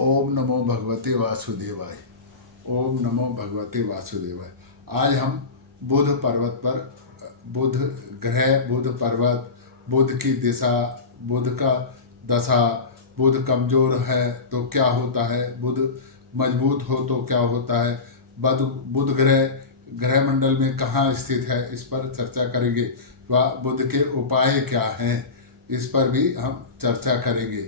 ओम नमो भगवते वासुदेवाय। ओम नमो भगवते वासुदेवाय। आज हम बुध पर्वत पर बुध ग्रह, बुध पर्वत, बुध की दिशा, बुध का दशा, बुध कमजोर है तो क्या होता है, बुध मजबूत हो तो क्या होता है, बुध बुध ग्रह ग्रह मंडल में कहाँ स्थित है, इस पर चर्चा करेंगे। व बुध के उपाय क्या हैं, इस पर भी हम चर्चा करेंगे।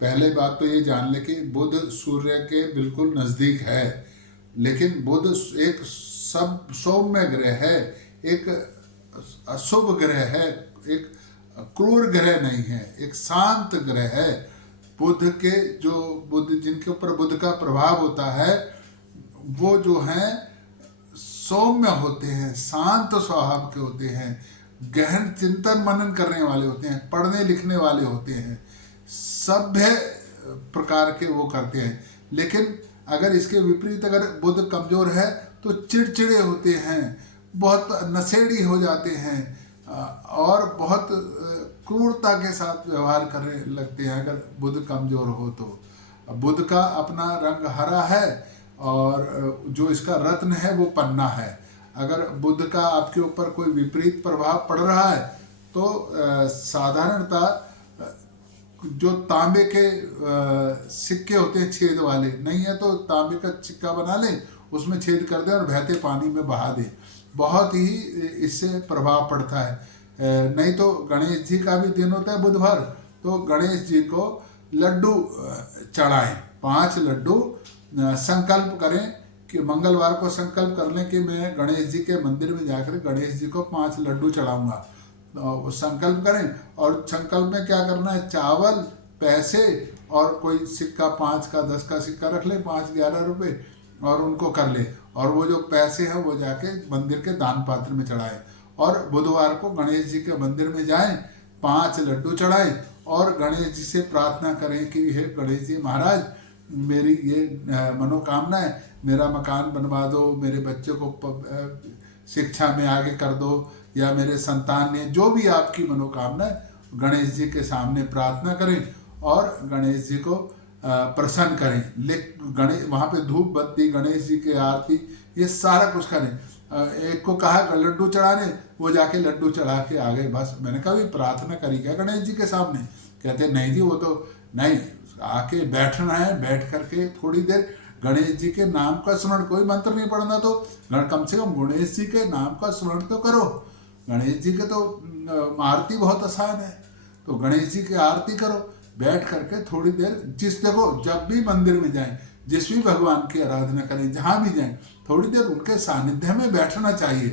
पहले बात तो ये जान ले कि बुध सूर्य के बिल्कुल नज़दीक है, लेकिन बुध एक सब सौम्य ग्रह है, एक अशुभ ग्रह है, एक क्रूर ग्रह नहीं है, एक शांत ग्रह है। बुध के जो बुध जिनके ऊपर बुध का प्रभाव होता है वो जो हैं सौम्य होते हैं, शांत स्वभाव के होते हैं, गहन चिंतन मनन करने वाले होते हैं, पढ़ने लिखने वाले होते हैं, सभ्य प्रकार के वो करते हैं। लेकिन अगर इसके विपरीत अगर बुध कमजोर है तो चिड़चिड़े होते हैं, बहुत नशेड़ी हो जाते हैं, और बहुत क्रूरता के साथ व्यवहार करने लगते हैं अगर बुध कमजोर हो तो। बुध का अपना रंग हरा है और जो इसका रत्न है वो पन्ना है। अगर बुध का आपके ऊपर कोई विपरीत प्रभाव पड़ रहा है तो साधारणतः जो तांबे के सिक्के होते हैं छेद वाले, नहीं है तो तांबे का सिक्का बना लें, उसमें छेद कर दें और बहते पानी में बहा दें, बहुत ही इससे प्रभाव पड़ता है। नहीं तो गणेश जी का भी दिन होता है बुधवार, तो गणेश जी को लड्डू चढ़ाएं, 5 लड्डू। संकल्प करें कि मंगलवार को संकल्प कर लें कि मैं गणेश जी के मंदिर में जाकर गणेश जी को 5 लड्डू चढ़ाऊंगा। संकल्प करें और संकल्प में क्या करना है, चावल, पैसे और कोई सिक्का 5 का 10 का सिक्का रख ले, 5-11 रुपए, और उनको कर ले, और वो जो पैसे हैं वो जाके मंदिर के दान पात्र में चढ़ाएं। और बुधवार को गणेश जी के मंदिर में जाएं, 5 लड्डू चढ़ाएं और गणेश जी से प्रार्थना करें कि हे गणेश जी महाराज, मेरी ये मनोकामना है, मेरा मकान बनवा दो, मेरे बच्चे को शिक्षा में आगे कर दो, या मेरे संतान ने, जो भी आपकी मनोकामना है गणेश जी के सामने प्रार्थना करें और गणेश जी को प्रसन्न करें। गणेश वहाँ पे धूप बत्ती, गणेश जी की आरती, ये सारा कुछ करें। एक को कहा लड्डू चढ़ाने, वो जाके लड्डू चढ़ा के आ गए, बस। मैंने कहा भी प्रार्थना करी क्या गणेश जी के सामने? कहते नहीं जी, वो तो नहीं, आके बैठना है, बैठ करके थोड़ी देर गणेश जी के नाम का स्मरण, कोई मंत्र नहीं पढ़ना तो कम से कम गणेश जी के नाम का स्मरण तो करो। गणेश जी के तो आरती बहुत आसान है, तो गणेश जी की आरती करो, बैठ करके थोड़ी देर। देखो, जब भी मंदिर में जाएं, जिस भी भगवान की आराधना करें, जहाँ भी जाएं, थोड़ी देर उनके सानिध्य में बैठना चाहिए।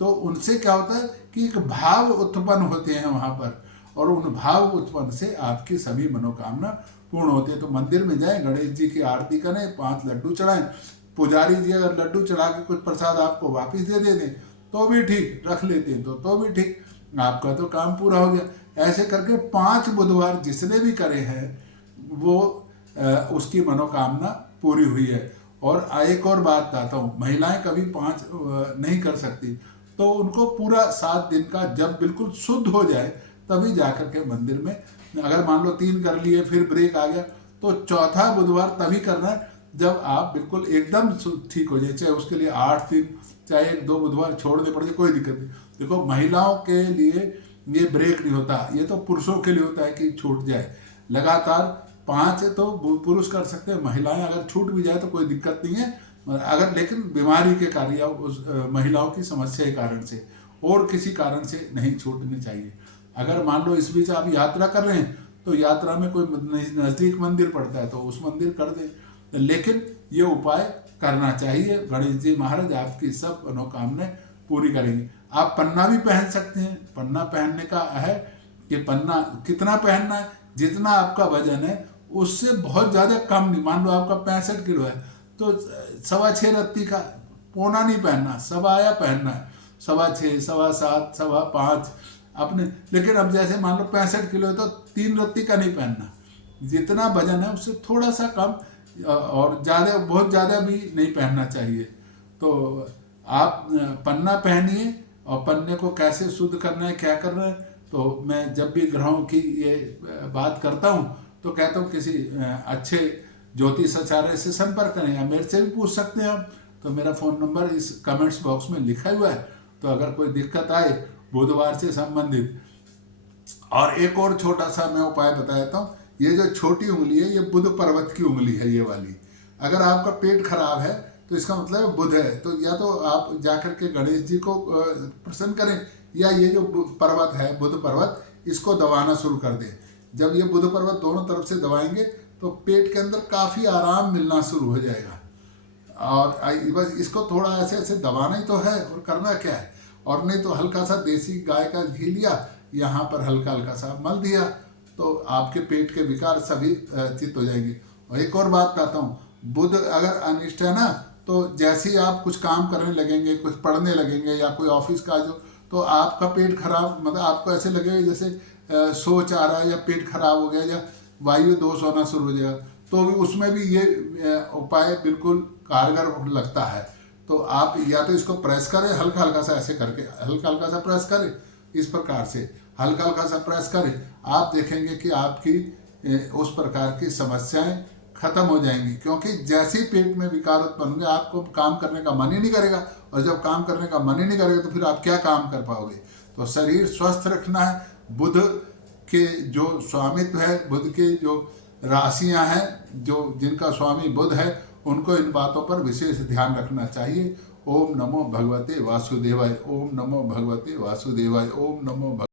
तो उनसे क्या होता है कि एक भाव उत्पन्न होते हैं वहाँ पर, और उन भाव उत्पन्न से आपकी सभी मनोकामना पूर्ण होती है। तो मंदिर में जाएं, गणेश जी की आरती करें, 5 लड्डू चढ़ाएं। पुजारी जी अगर लड्डू चढ़ा के कुछ प्रसाद आपको वापस दे दें तो भी ठीक, रख लेते हैं तो भी ठीक, आपका तो काम पूरा हो गया। ऐसे करके 5 बुधवार जिसने भी करे हैं वो उसकी मनोकामना पूरी हुई है। और एक और बात बताता हूँ, महिलाएं कभी 5 नहीं कर सकती, तो उनको पूरा 7 दिन का जब बिल्कुल शुद्ध हो जाए तभी जाकर के मंदिर में, अगर मान लो 3 कर लिए फिर ब्रेक आ गया, तो चौथा बुधवार तभी करना है जब आप बिल्कुल एकदम ठीक हो जाए। चाहे उसके लिए 8 दिन, चाहे 1-2 बुधवार छोड़ने पड़ जाए, कोई दिक्कत नहीं। देखो, महिलाओं के लिए ये ब्रेक नहीं होता, ये तो पुरुषों के लिए होता है कि छूट जाए। लगातार 5 तो पुरुष कर सकते हैं, महिलाएं अगर छूट भी जाए तो कोई दिक्कत नहीं है, अगर लेकिन बीमारी के कारण या उस महिलाओं की समस्या के कारण से, और किसी कारण से नहीं छूटनी चाहिए। अगर मान लो इस बीच आप यात्रा कर रहे हैं तो यात्रा में कोई नज़दीक मंदिर पड़ता है तो उस मंदिर कर दें, लेकिन ये उपाय करना चाहिए। गणेश जी महाराज आपकी सब मनोकामनाएं पूरी करेंगे। आप पन्ना भी पहन सकते हैं। पन्ना पहनने का है कि पन्ना कितना पहनना है, जितना आपका वजन है उससे बहुत ज़्यादा कम नहीं। मान लो आपका 65 किलो है तो 6.25 रत्ती का पौना नहीं पहनना, सवाया पहनना है, 6.25, 7.25, 5.25 अपने। लेकिन अब जैसे मान लो 65 किलो है तो 3 रत्ती का नहीं पहनना, जितना वजन है उससे थोड़ा सा कम, और ज़्यादा बहुत ज़्यादा भी नहीं पहनना चाहिए। तो आप पन्ना पहनिए, और पन्ने को कैसे शुद्ध करना है, क्या करना है, तो मैं जब भी ग्रहों की ये बात करता हूँ तो कहता हूँ किसी अच्छे ज्योतिषाचार्य से संपर्क करें, या मेरे से भी पूछ सकते हैं आप। तो मेरा फ़ोन नंबर इस कमेंट्स बॉक्स में लिखा हुआ है। तो अगर कोई दिक्कत आए बुधवार से संबंधित। और एक और छोटा सा मैं उपाय बता देता हूँ। ये जो छोटी उंगली है, ये बुध पर्वत की उंगली है, ये वाली। अगर आपका पेट खराब है तो इसका मतलब बुध है। तो या तो आप जाकर के गणेश जी को प्रसन्न करें, या ये जो पर्वत है बुध पर्वत, इसको दबाना शुरू कर दें। जब ये बुध पर्वत दोनों तरफ से दबाएंगे तो पेट के अंदर काफ़ी आराम मिलना शुरू हो जाएगा। और बस इसको थोड़ा ऐसे ऐसे दबाना ही तो है, और करना क्या है। और नहीं तो हल्का सा देसी गाय का घी लिया, यहाँ पर हल्का हल्का सा मल दिया, तो आपके पेट के विकार सभी चित हो जाएंगे। और एक और बात कहता हूँ, बुध अगर अनिष्ट है ना, तो जैसे ही आप कुछ काम करने लगेंगे, कुछ पढ़ने लगेंगे, या कोई ऑफिस का जो, तो आपका पेट खराब, मतलब आपको ऐसे लगेगा जैसे सोच आ रहा है, या पेट खराब हो गया, या वायु दोष होना शुरू हो जाएगा। तो भी उसमें भी ये उपाय बिल्कुल कारगर लगता है। तो आप या तो इसको प्रेस करें हल्का हल्का सा, ऐसे करके हल्का हल्का सा प्रेस करें, इस प्रकार से हल्का हल्का सा प्रेस करें, आप देखेंगे कि आपकी उस प्रकार की समस्याएं खत्म हो जाएंगी। क्योंकि जैसे ही पेट में विकार उत्पन्न होंगे, आपको काम करने का मन ही नहीं करेगा, और जब काम करने का मन ही नहीं करेगा तो फिर आप क्या काम कर पाओगे। तो शरीर स्वस्थ रखना है। बुध के जो स्वामित्व है, बुध के जो राशियां हैं, जो जिनका स्वामी बुध है, उनको इन बातों पर विशेष ध्यान रखना चाहिए। ओम नमो भगवते वासुदेवाय। ओम नमो भगवते वासुदेवाय। ओम नमो